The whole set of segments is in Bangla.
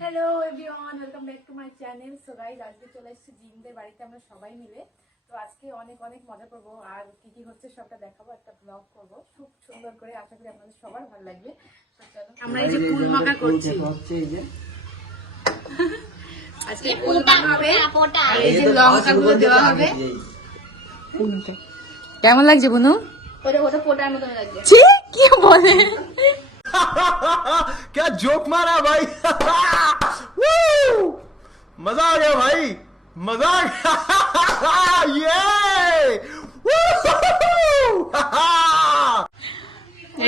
Hello everyone, welcome back to my channel. So guys, আজকে চলে এসেছি জিমদের বাড়িতে আমরা সবাই মিলে। তো আজকে অনেক অনেক মজা করবো আর কি কি হচ্ছে সবটা দেখাবো, একটা ব্লগ করবো খুব সুন্দর করে। আশা করি আপনাদের সবার ভালো লাগবে। তো চলো, আমরা এই যে কুল মাখা করছি। আজকে কুল মাখা হবে আর এই যে লঙ্কাগুলো দেওয়া হবে। কেমন লাগছে বুনু? ওটা পোটার মতো লাগছে। কি বলে? क्या जोक मारा भाई मजा आ गया भाई, मजा आ गया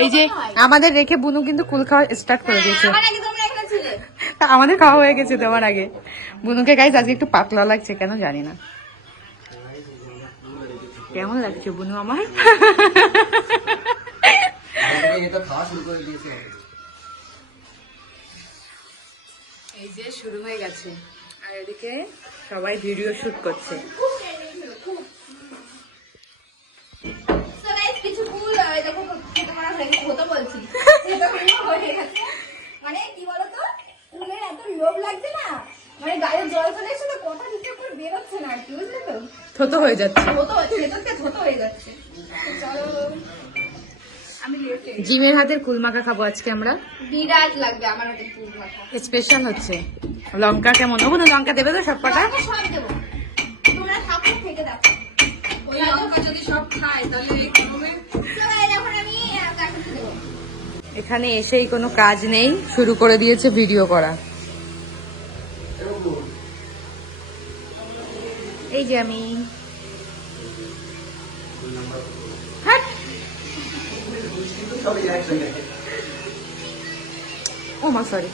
এই যে আমাদের রেখে বুনু কিন্তু কুল খাওয়া স্টার্ট করে দিয়েছে। আমাদের খাওয়া হয়ে গেছে তোমার আগে। বুনুকে গাইস আজকে একটু পাতলা লাগছে, কেন জানি না। কেমন লাগছে বুনু আমার? এই যে শুরু হয়ে গেছে আর এদিকে সবাই ভিডিও শুট করছে। মানে কি বলতো, ফুলের এত লোভ লাগছে না, মানে গায়ে জল চলে এসে কথা দিতে করে বেরোচ্ছে না আর কি, বুঝলে তো? থতো হয়ে যাচ্ছে, থতো হয়ে যাচ্ছে। চলো, আমি জিমের হাতের কুল মাখা খাবো আজকে আমরা। বিরাট লাগবে আমার হাতে ফুল মাখা, স্পেশাল হচ্ছে। লঙ্কা কেমন হবো না? লঙ্কা দেবে তো সব কটা? সব দেবো, তোমরা ঠাকুর থেকে দেখো। ওই লঙ্কা যদি সব খায় তাহলে এখন আমি কাটতে দেবো। এখানে এসেই কোনো কাজ নেই, শুরু করে দিয়েছে ভিডিও করা। এই যে আমি ও মা সরি,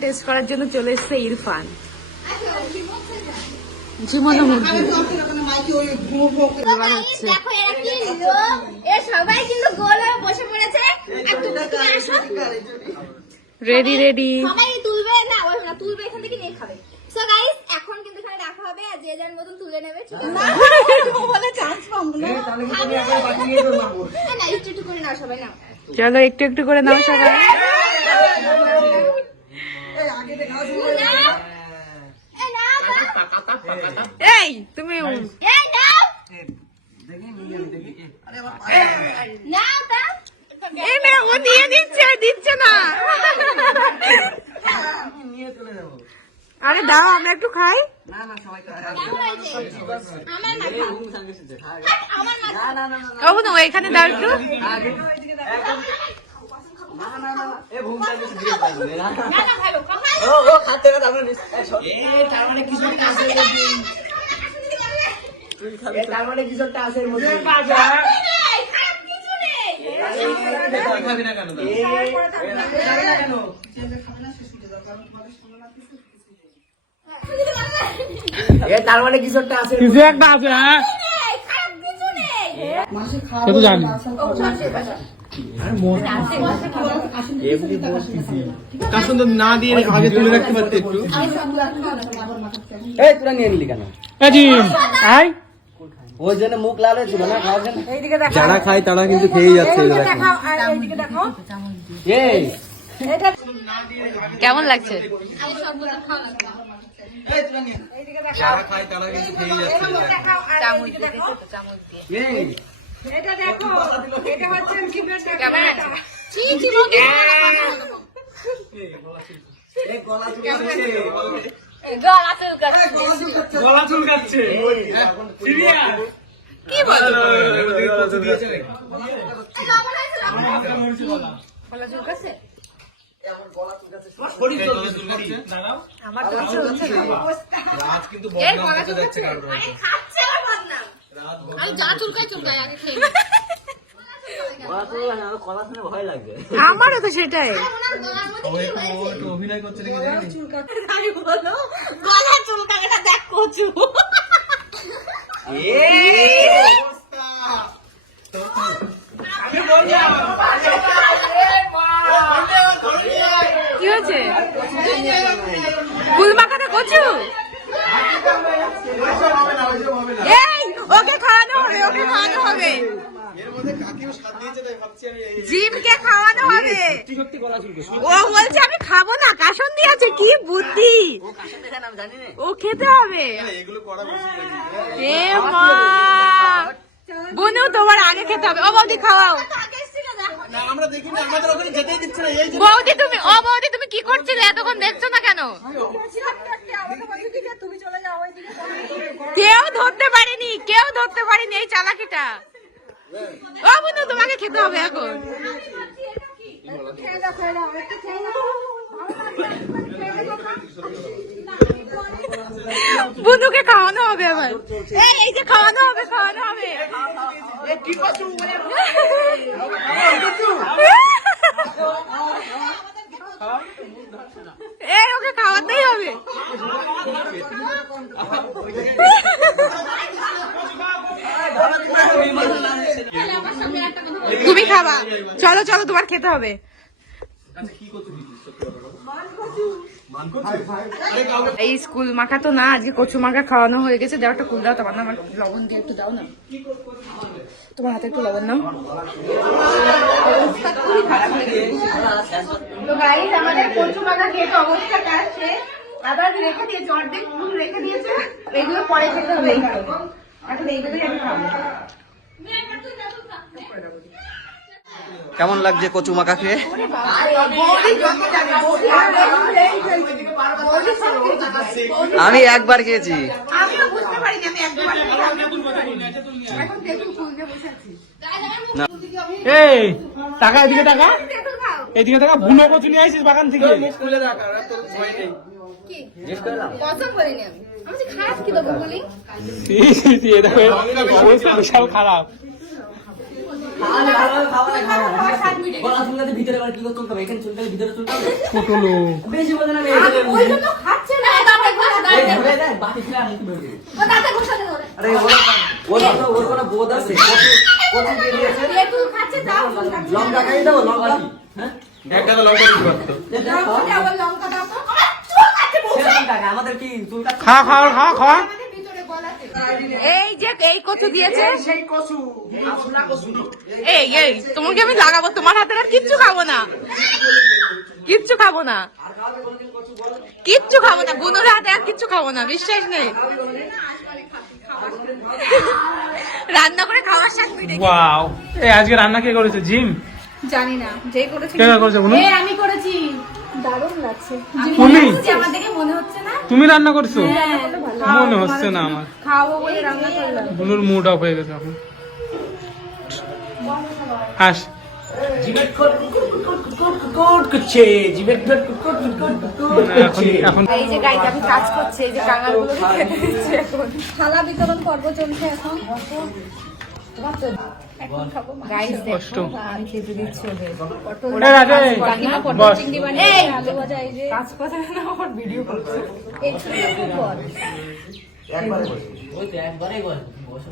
টেস্ট করার জন্য চলে এসছে ইরফান। জীবন মুরগি এবার হচ্ছে। দেখো এরা কি লোক, এরা সবাই কিন্তু গোল হয়ে বসে পড়েছে। রেডি রেডি সবাই তুলবে না, ওই না তুলবে, এখান থেকে নিয়ে খাবে। সো গাইস, এখন কিন্তু এখানে রাখা হবে আর যে যার মতন তুলে নেবে, ঠিক আছে? না বলে চান্স পাবো না, না একটু একটু করে নাও সবাই, নাও। চলো একটু একটু করে নাও সবাই। এই তুমি এই নাও, নাও তা। এই মেয়ে ও দিয়ে দিচ্ছে আর দিচ্ছে না। আরে দাও আমরা একটু খাই। ও না এখানে দাও একটু। তার মানে কিছু একটা আছে, কিছু একটা আছে। হ্যাঁ সে তো জানি। না দিয়ে আগে তুলে রাখতে পারতে একটু। এই তোরা নিয়ে নিলি কেন? ওই জন্য মুখ লাল হয়েছিল না, খাওয়ার জন্য। যারা খায় তারা কিন্তু খেয়ে যাচ্ছে। এই কেমন লাগছে? যারা খায় তারা কিন্তু খেয়ে যাচ্ছে। এই কেমন আছে? এই গলা চুলকাচ্ছে। গলা চুলকাচ্ছে। কি বলো? গলা চুলকাচ্ছে? আমার তো কিছু হচ্ছে না। রাত কিন্তু বদনাম করতে যাচ্ছে কারোর হয়তো। খাচ্ছে আর বদনাম। আমি যা চুলকাই চুলকাই আগে খেয়ে। কথা শুনে ভয় লাগবে। আমারও তো সেটাই। ও একটু অভিনয় করছে নাকি জানি। আমি বলো গলা চুলকানোটা দেখ কচু। কি হয়েছে? ফুল মাখাটা কচু। এই ওকে খাওয়ানো হবে, ওকে খাওয়ানো হবে। এর মধ্যে কাকিও সাথ দিয়েছে, তাই ভাবছি আমি জি জিমকে খাওয়ানো হবে। সত্যি গলা চুলকে ও বলছে আমি খাবো না, কাসন দিয়েছে। কি বুদ্ধি, ও কাছে দেখেন আমি জানি না ও খেতে হবে। এ মা, বুনু তোমার আগে খেতে হবে। ও বৌদি খাওয়াও। বৌদি তুমি, ও বৌদি তুমি কি করছিলে এতক্ষণ, দেখছো না কেন? কেউ ধরতে পারেনি, কেউ ধরতে পারেনি এই চালাকিটা। ও বুনু তোমাকে খেতে হবে এখন। বুনুকে খাওয়ানো হবে আবার। এই যে খাওয়ানো হবে, খাওয়ানো হবে। এই ওকে খাওয়াতেই হবে। তুমি খাবা, চলো চলো তোমার খেতে হবে। এই স্কুল মাখা তো না, আজকে কচু মাখা খাওয়ানো হয়ে গেছে। দেওয়াটা কুল দাও তোমার না, আমার লবণ দিয়ে একটু দাও না, তোমার হাতে একটু লবণ নাও। তো গাইস আমাদের কচু মাখা খেয়ে তো অবস্থা কাটছে, আবার রেখে দিয়েছে, অর্ধেক ফুল রেখে দিয়েছে। এগুলো পরে খেতে হবে, এখন এইগুলোই আমি খাবো। কেমন লাগছে কচু মাখা খেয়ে? আমি একবার খেয়েছি। আমিও বুঝতে পারিনি, আমি একবার এখন দেখুন ফুল দিয়ে বসে আছি। এই টাকা এদিকে টাকা, এদিকে টাকা। বুনো কচু নিয়ে আসিস বাগান থেকে। কসম বলিনি আমি, আমি যে খারাপ কি দেবো বলি। বিশাল খারাপ। গলা চুলকাতে ভিতরে আবার কি করতে হবে? এখানে চুলকালে ভিতরে চুলকাবে। ছোট লোক বেশি বলে না ওই জন্য খাচ্ছে না, দাঁতে ঘষা এই দাঁতে ধরে দেয় বাটি ফিরে আনি তুমি ধরে। ও দাঁতে ঘষাতে ধরে। আরে ওর কোনো বোধ আছে? কচু দিয়ে দিয়েছে। একটু খাচ্ছে তাও চুল কাটছে। লঙ্কা খাই দাও, লঙ্কা কি? হ্যাঁ একটা তো লঙ্কা দিতে পারতো। লঙ্কা আবার লঙ্কা দাও তো। আমার চুল কাটছে বলছে। সেরকম টাকা আমাদের কি চুল কাটছে? খা খা খা খা। আমাদের ভিতরে গলাতে। এই যে এই কচু দিয়েছে, সেই কচু। এই তোমাকে আমি লাগাবো, তোমার হাতের আর কিচ্ছু খাবো না, কিচ্ছু খাবো না, কিচ্ছু খাবো না। বুনুর হাতে আর কিচ্ছু খাবো না, বিশ্বাস নেই। রান্না করে খাওয়ার শাক মিটে গেছে। ওয়াও, এই আজকে রান্না কে করেছে? জিম জানি না, যে করেছে কে করেছে? বুনু আমি করেছি, দারুণ লাগছে। তুমি আমার দেখে মনে হচ্ছে না। তুমি রান্না করছো? মনে হচ্ছে না আমার। খাওয়াবো বলে রান্না করলাম। বুনুর মুড অফ হয়ে গেছে এখন। হাস। জিভের কোট করছে, জিভের কোট এখন এই যে গাইতে আমি কাজ করছে, এই যে কাঙালগুলোকে খেতে দিচ্ছে এখন। থালা বিতরণ পর্ব চলছে এখন। গাইস কষ্ট। আমি খেতে দিচ্ছি ওদের। এই রাজে, বস। এই আলু ভাজা এই যে কাজ করতে না, আমার ভিডিও করছে। এই ছোট বল। একবারে বসে। ওই তো একবারেই বল। বসো।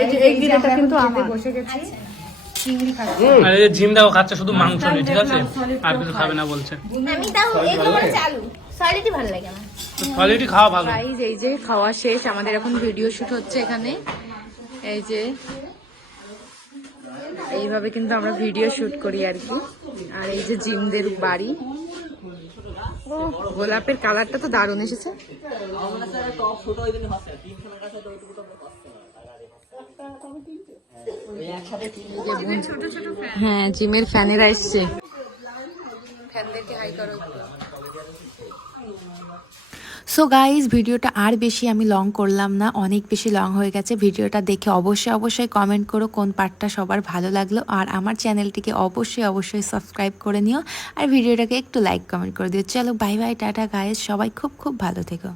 এই যে এই গিরেটা কিন্তু আমার বসে গেছি, চিংড়ি খাচ্ছি। আর এই যে জিম দাও খাচ্ছে শুধু মাংস নেই, ঠিক আছে? আর কিছু খাবে না বলছে। আমি তাও এগুলো বলছে আলু সলিডই ভালো লাগে আমার। কোয়ালিটি খাওয়া ভালো। গাইস এই যে খাওয়া শেষ, আমাদের এখন ভিডিও শুট হচ্ছে এখানে। এই যে এইভাবে কিন্তু আমরা ভিডিও শুট করি আর কি। আর এই যে জিমদের বাড়ি। ও গোলাপের কালারটা তো দারুণ এসেছে। আমার কাছে টপ ছোট ওই জন্য হচ্ছে 300 টাকা কাছে ওইটুকু তো হচ্ছে না। হ্যাঁ জিমের ফ্যানেরা এসছে, ফ্যানদেরকে হাই করো। সো গাইজ ভিডিওটা আর বেশি আমি লং করলাম না, অনেক বেশি লং হয়ে গেছে। ভিডিওটা দেখে অবশ্যই কমেন্ট করো কোন পার্টটা সবার ভালো লাগলো। আর আমার চ্যানেলটিকে অবশ্যই সাবস্ক্রাইব করে নিও, আর ভিডিওটাকে একটু লাইক কমেন্ট করে দিও। চলো বাই বাই, টাটা গাইজ, সবাই খুব ভালো থেকো।